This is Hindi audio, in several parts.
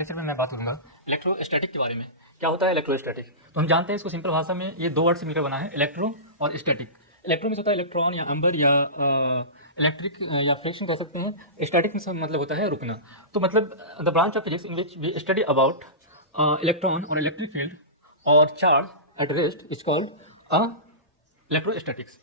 लेक्चर में मैं बात करूंगा इलेक्ट्रोस्टैटिक के बारे में। क्या होता है इलेक्ट्रोस्टैटिक? तो हम जानते हैं इसको सिंपल भाषा में ये दो वर्ड से मिलकर बना है, इलेक्ट्रो और स्टैटिक। इलेक्ट्रो में होता है इलेक्ट्रॉन या अंबर या इलेक्ट्रिक या फ्रिक्शन कह सकते हैं। स्टैटिक में मतलब होता है रुकना। तो मतलब the branch of physics in which we study about electron और इलेक्ट्रिक फील्ड और charge at rest is called electrostatics.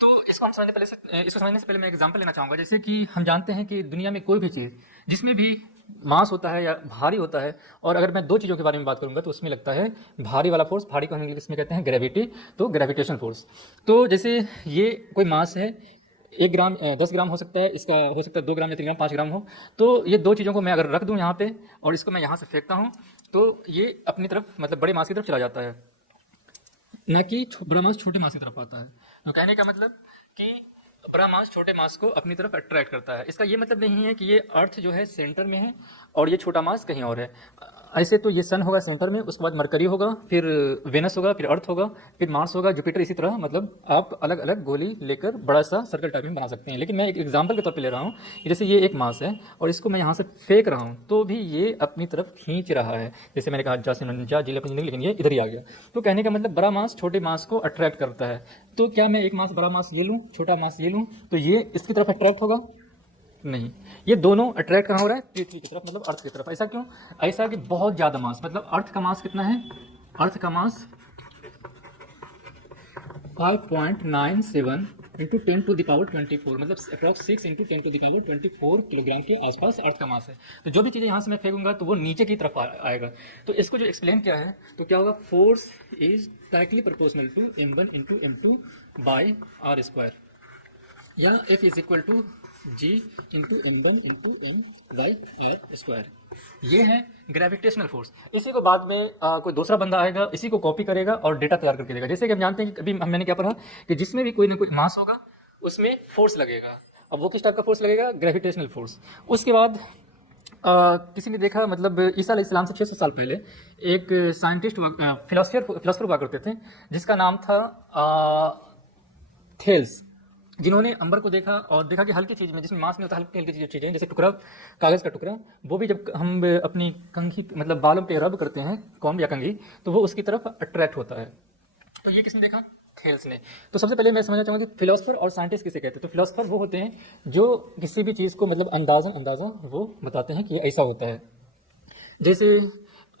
तो इसको समझने से पहले मैं एग्जांपल लेना चाहूँगा। जैसे कि हम जानते हैं कि दुनिया में कोई भी चीज़ जिसमें भी मास होता है या भारी होता है, और अगर मैं दो चीज़ों के बारे में बात करूंगा तो उसमें लगता है भारी वाला फोर्स। भारी को हम इंग्लिश में कहते हैं ग्रेविटी, तो ग्रेविटेशन फोर्स। तो जैसे ये कोई मास है, 1 ग्राम 10 ग्राम हो सकता है, इसका हो सकता है 2 ग्राम या 3 ग्राम 5 ग्राम हो। तो ये दो चीज़ों को मैं अगर रख दूँ यहाँ पे और इसको मैं यहाँ से फेंकता हूँ तो ये अपनी तरफ मतलब बड़े मास की तरफ चला जाता है, न कि बड़ा मास छोटे मास की तरफ आता है। तो कहने का मतलब कि बड़ा मास छोटे मास को अपनी तरफ अट्रैक्ट करता है। इसका ये मतलब नहीं है कि ये अर्थ जो है सेंटर में है और ये छोटा मास कहीं और है। ऐसे तो ये सन होगा सेंटर में, उसके बाद मरकरी होगा, फिर वेनस होगा, फिर अर्थ होगा, फिर मार्स होगा, जुपिटर। इसी तरह मतलब आप अलग अलग गोली लेकर बड़ा सा सर्कल टाइप में बना सकते हैं। लेकिन मैं एक एग्जाम्पल के तौर पे ले रहा हूँ कि जैसे ये एक मास है और इसको मैं यहाँ से फेंक रहा हूँ तो भी ये अपनी तरफ खींच रहा है। जैसे मैंने कहा जा जिले अपनी जिंदगी, लेकिन ये इधर ही आ गया। तो कहने का मतलब बड़ा मास छोटे मास को अट्रैक्ट करता है। तो क्या मैं एक मास बड़ा मास ये लूँ, छोटा मास ये लूँ, तो ये इसकी तरफ अट्रैक्ट होगा? नहीं, ये दोनों अट्रैक्ट कहाँ हो रहा है? पृथ्वी की तरफ, मतलब अर्थ की तरफ। ऐसा क्यों? ऐसा कि बहुत ज्यादा मास, मतलब अर्थ का मास कितना है? अर्थ का मास 5.97 इंटू 10⁻²4, मतलब अप्रॉक्स 6 इंटू 10⁻²4 किलोग्राम के आसपास अर्थ का मास है। तो जो भी चीज़ें यहाँ से मैं फेंकूंगा तो वो नीचे की तरफ आएगा। तो इसको जो एक्सप्लेन किया है तो क्या होगा? Force is directly proportional to m1 into m2 by r², या F is equal to G into m1 into m/r²। ये है ग्रेविटेशनल फोर्स। इसी को बाद में कोई दूसरा बंदा आएगा, इसी को कॉपी करेगा और डेटा तैयार करके देगा। जैसे कि हम जानते हैं कि अभी मैंने क्या पढ़ा कि जिसमें भी कोई ना कोई मास होगा उसमें फोर्स लगेगा। अब वो किस टाइप का फोर्स लगेगा? Gravitational force. उसके बाद किसी ने देखा, मतलब ईसा अलैहिस्सलाम से 600 साल पहले एक साइंटिस्ट फिलोसफर हुआ करते थे जिसका नाम था थेल्स, जिन्होंने अंबर को देखा और देखा कि हल्की चीज में जिसमें मास नहीं होता, हल्की हल्की चीजें जैसे टुकड़ा, कागज का टुकड़ा, वो भी जब हम अपनी कंघी मतलब बालों पे रब करते हैं, कॉम्ब या कंघी, तो वो उसकी तरफ अट्रैक्ट होता है। तो ये किसने देखा? थेल्स ने। तो सबसे पहले मैं समझना चाहूंगा कि फिलोसफर और साइंटिस्ट किसे कहते हैं। तो फिलोसफर वो होते हैं जो किसी भी चीज को मतलब अंदाजा वो बताते हैं कि ऐसा होता है। जैसे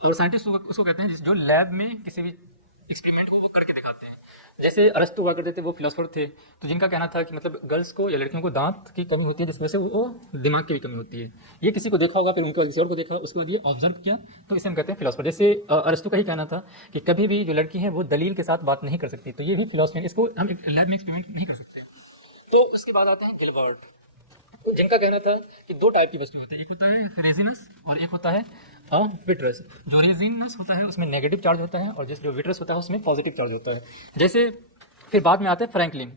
और साइंटिस्ट उसको कहते हैं जो लैब में किसी भी एक्सपेरिमेंट को वो करके दिखाते हैं। जैसे अरस्तु हुआ करते थे, वो फिलोसफर थे, तो जिनका कहना था कि मतलब गर्ल्स को या लड़कियों को दांत की कमी होती है जिसमें से वो दिमाग की भी कमी होती है। ये किसी को देखा होगा, फिर उनके बाद किसी और को देखा, उसके बाद ये ऑब्जर्व किया, तो इसे हम कहते हैं फिलोसफर। जैसे अरस्तु का ही कहना था कि कभी भी जो लड़की है वो दलील के साथ बात नहीं कर सकती, तो ये भी फिलोसफी, इसको हम लैब में एक्सपेरिमेंट नहीं कर सकते। तो उसके बाद आते हैं गिलबर्ट, जिनका कहना था कि दो टाइप की वस्तु होती है, एक होता है रेजिनस और एक होता है विट्रस। जो रेजिनस होता है उसमें नेगेटिव चार्ज होता है और जो विट्रस होता है उसमें पॉजिटिव चार्ज होता है। जैसे फिर बाद में आते हैं फ्रैंकलिन।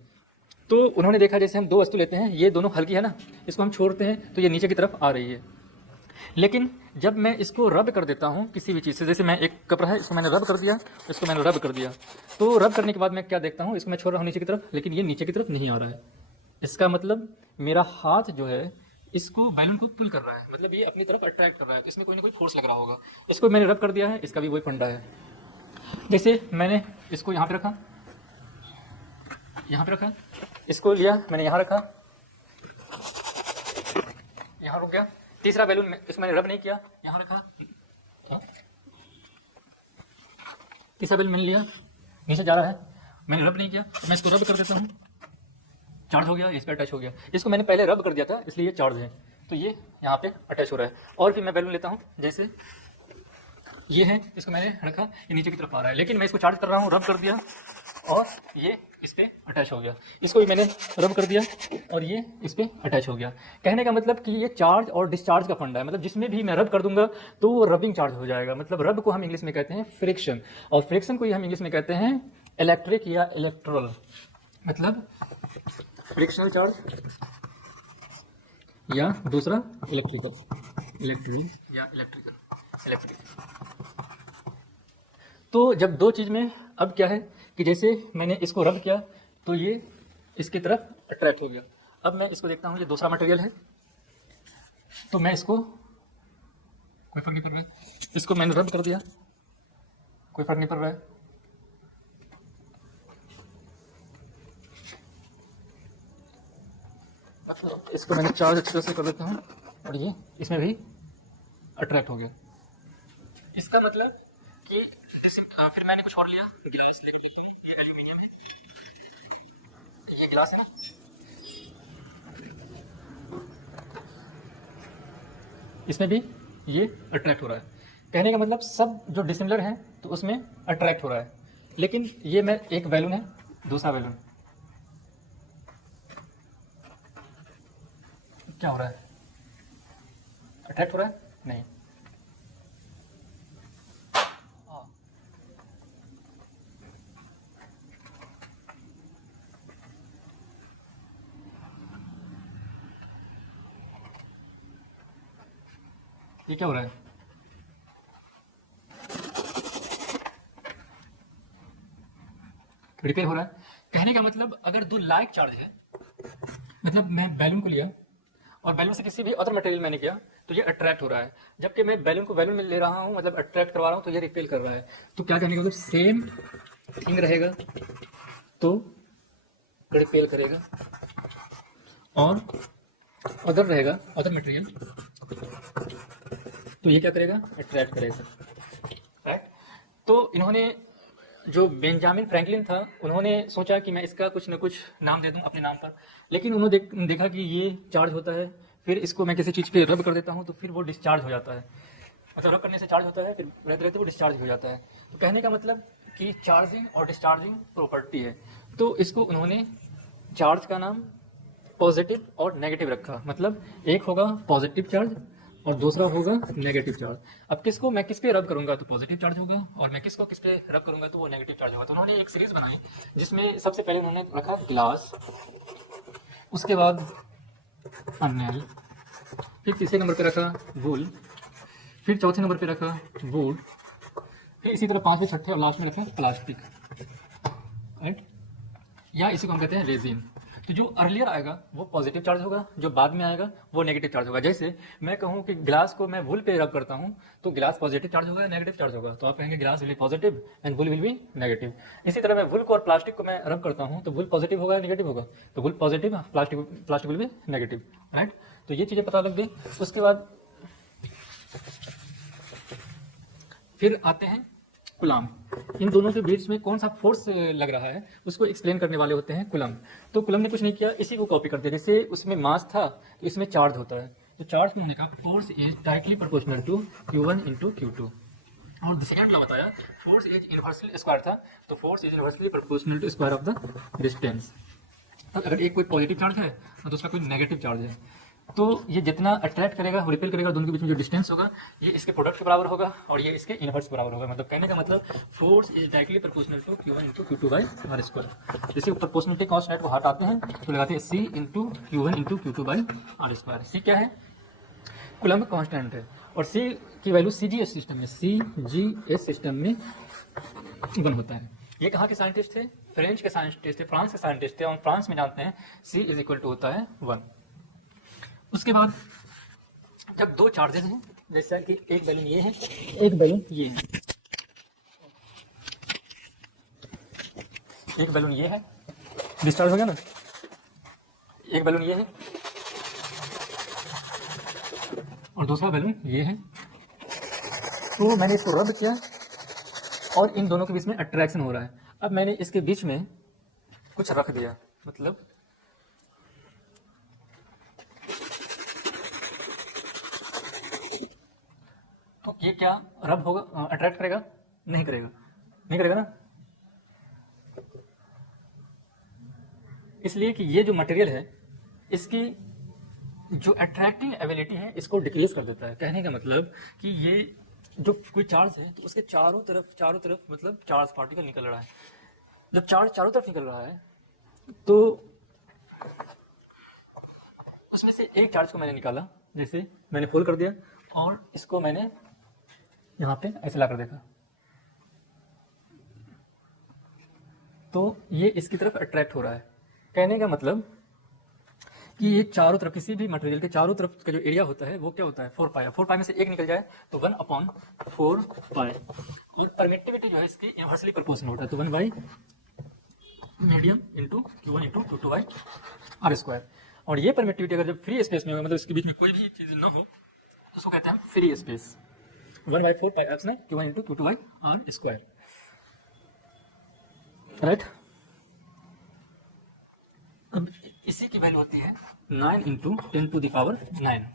तो उन्होंने देखा जैसे हम दो वस्तु लेते हैं, ये दोनों हल्की है ना, इसको हम छोड़ते हैं तो ये नीचे की तरफ आ रही है, लेकिन जब मैं इसको रब कर देता हूँ किसी भी चीज़ से, जैसे मैं एक कपड़ा है इसको मैंने रब कर दिया, इसको मैंने रब कर दिया, तो रब करने के बाद मैं क्या देखता हूँ? इसको मैं छोड़ रहा हूँ नीचे की तरफ, लेकिन ये नीचे की तरफ नहीं आ रहा है। इसका मतलब मेरा हाथ जो है इसको बैलून को पुल कर रहा है, मतलब ये अपनी तरफ अट्रैक्ट कर रहा है, तो इसमें कोई ना कोई फोर्स लग रहा होगा। इसको मैंने रब कर दिया है, इसका भी वही फंडा है। जैसे मैंने इसको यहाँ पे रखा, यहाँ पे रखा, इसको लिया मैंने यहाँ रखा, यहाँ रुक गया। तीसरा बैलून इसको मैंने रब नहीं किया, यहाँ रखा, तीसरा बैलून मैंने लिया, नीचे जा रहा है, मैंने रब नहीं किया, तो मैं इसको रब कर देता हूँ, चार्ज हो गया, इस पर अटैच हो गया। इसको मैंने पहले रब कर दिया था इसलिए ये चार्ज है, तो ये यहाँ पे अटैच हो रहा है। और फिर मैं बैलून लेता हूँ, जैसे ये है, इसको मैंने रखा, ये नीचे की तरफ आ रहा है, लेकिन मैं इसको चार्ज कर रहा हूँ, रब कर दिया और ये इस पे अटैच हो गया। इसको भी मैंने रब कर दिया और ये इस पे अटैच हो गया। कहने का मतलब कि ये चार्ज और डिस्चार्ज का फंडा है, मतलब जिसमें भी मैं रब कर दूंगा तो वो रबिंग चार्ज हो जाएगा। मतलब रब को हम इंग्लिश में कहते हैं फ्रिक्शन, और फ्रिक्शन को ही हम इंग्लिश में कहते हैं इलेक्ट्रिक या इलेक्ट्रल, मतलब फ्रिक्शनल चार्ज या दूसरा इलेक्ट्रिक। तो जब दो चीज में अब क्या है कि जैसे मैंने इसको रब किया तो ये इसकी तरफ अट्रैक्ट हो गया। अब मैं इसको देखता हूँ, ये दूसरा मटेरियल है, तो मैं इसको कोई फर्क नहीं पड़ रहा है। इसको मैंने रब कर दिया, कोई फर्क नहीं पड़ रहा है। मतलब इसको मैंने चार्ज अच्छी तरह से कर देता हूँ और ये इसमें भी अट्रैक्ट हो गया। इसका मतलब कि फिर मैंने कुछ और लिया, गिलास लेके देखता हूँ, ये एल्यूमिनियम है, ये गिलास है ना, इसमें भी ये अट्रैक्ट हो रहा है। कहने का मतलब सब जो डिसिमिलर हैं तो उसमें अट्रैक्ट हो रहा है। लेकिन ये मैं एक बैलून है, दूसरा बैलून क्या हो रहा है, अट्रैक्ट हो रहा है नहीं। ये क्या हो रहा है, रिपेयर हो रहा है। कहने का मतलब अगर दो लाइक चार्ज है, मतलब मैं बैलून को लिया और बैलून से किसी भी अदर मटेरियल मैंने किया तो ये अट्रैक्ट हो रहा है, जबकि मैं बैलून को बैलून में ले रहा हूँ, मतलब अट्रैक्ट करवा रहा हूँ, तो ये रिपेल कर रहा है। तो क्या कहने का मतलब सेम थिंग रहेगा तो रिपेल करेगा, और अदर रहेगा अदर मटेरियल तो ये क्या करेगा, अट्रैक्ट करेगा, राइट। तो इन्होंने जो बेंजामिन फ्रैंकलिन था, उन्होंने सोचा कि मैं इसका कुछ न कुछ नाम दे दूं अपने नाम पर, लेकिन उन्होंने देखा कि ये चार्ज होता है, फिर इसको मैं किसी चीज़ पे रब कर देता हूं तो फिर वो डिस्चार्ज हो जाता है, मतलब रब करने से चार्ज होता है, फिर रहते रहते वो डिस्चार्ज हो जाता है। तो कहने का मतलब कि चार्जिंग और डिस्चार्जिंग प्रॉपर्टी है। तो इसको उन्होंने चार्ज का नाम पॉजिटिव और नेगेटिव रखा, मतलब एक होगा पॉजिटिव चार्ज और दूसरा होगा नेगेटिव चार्ज। अब किसको मैं किस पे रब करूंगा तो पॉजिटिव चार्ज होगा, और मैं किसको किस पे रब करूंगा तो वो नेगेटिव चार्ज होगा। तो उन्होंने एक सीरीज बनाई जिसमें सबसे पहले उन्होंने रखा ग्लास, उसके बाद अननेल, फिर तीसरे नंबर पे रखा वुल, फिर चौथे नंबर पे रखा वुड, फिर इसी तरह पांचवें छठे और लास्ट में रखा प्लास्टिक, राइट, या इसी को हम कहते हैं रेजिन। तो जो अर्लियर आएगा वो पॉजिटिव चार्ज होगा, जो बाद में आएगा वो नेगेटिव चार्ज होगा। जैसे मैं कहूँ कि ग्लास को मैं वुल पे रब करता हूँ तो ग्लास पॉजिटिव चार्ज होगा, नेगेटिव चार्ज होगा, तो आप कहेंगे glass will be positive and wool will be negative. इसी तरह मैं वुल को और प्लास्टिक को मैं रब करता हूँ तो वुल पॉजिटिव होगा, नेगेटिव होगा, तो वुल positive, plastic will be negative, right. तो ये चीज़ें पता लग गई। उसके बाद फिर आते हैं कुलाम। इन दोनों के बीच में कौन सा फोर्स लग रहा है उसको एक्सप्लेन करने वाले होते हैं कुलम। तो कुलम ने कुछ नहीं किया, इसी को कॉपी कर दिया। जैसे उसमें मास था तो इसमें चार्ज होता है, तो चार्ज में होने का force is directly proportional to Q1 into Q2। और सेकंड लॉ बताया फोर्स इज इनवर्सली स्क्वायर था, तो force is inversely proportional to square of the distance. तो अगर एक कोई पॉजिटिव चार्ज है और दूसरा कोई नेगेटिव चार्ज है, तो ये जितना अट्रैक्ट करेगा रिपेल करेगा, दोनों के बीच में जो डिस्टेंस होगा ये इसके प्रोडक्ट के बराबर होगा और ये इसके इनवर्स के बराबर होगा। मतलब कहने का मतलब force is directly proportional to Q1 into Q2 by are square. जैसे प्रोपोर्शनलिटी कॉन्स्टेंट को हटाते हैं तो लगाते हैं C into Q1 into Q2 by are square. C क्या है, कूलम्ब कांस्टेंट है, और C की वैल्यू CGS सिस्टम में, CGS सिस्टम में 1 होता है। ये कहाँ के साइंटिस्ट थे, फ्रेंच के साइंटिस्ट थे, फ्रांस के साइंटिस्ट थे, और फ्रांस में जानते हैं C इज इक्वल टू होता है 1। उसके बाद जब दो चार्जेस हैं, जैसा कि एक बैलून ये है, एक बैलून ये है, एक बैलून ये है, डिस्चार्ज हो गया ना, एक बैलून ये है और दूसरा बैलून ये है। तो मैंने इसको रद्द किया और इन दोनों के बीच में अट्रैक्शन हो रहा है। अब मैंने इसके बीच में कुछ रख दिया, मतलब तो ये क्या रब होगा, अट्रैक्ट करेगा, नहीं करेगा, नहीं करेगा ना, इसलिए कि ये जो मटेरियल है इसकी जो अट्रैक्टिंग एबिलिटी है इसको डिक्रीज कर देता है। कहने का मतलब कि ये जो कोई चार्ज है तो उसके चारों तरफ मतलब चार्ज पार्टिकल निकल रहा है। जब चार्ज चारों तरफ निकल रहा है तो उसमें से एक चार्ज को मैंने निकाला, जैसे मैंने फोल्ड कर दिया और इसको मैंने यहाँ पे ऐसे ला कर देखा, तो ये इसकी तरफ अट्रैक्ट हो रहा है। कहने का मतलब कि ये चारों तरफ किसी भी मटेरियल के चारों तरफ का जो एरिया होता है वो क्या होता है 4 पाई। 4 पाई में से एक निकल जाए तो 1/4 पाई। और परमिटिविटी जो है इसकी इनवर्सली प्रोपोर्शनल होता है, तो 1 by medium into Q1 into Q2 by are square. और ये परमिटिविटी अगर जब फ्री स्पेस में होगा, मतलब इसके बीच में कोई भी चीज ना हो, तो उसको कहते हैं free space. 1/4 pi epsilon Q1 into Q2 by are square, right. अब इसी की वैल्यू होती है 9 इंटू 10⁻⁹।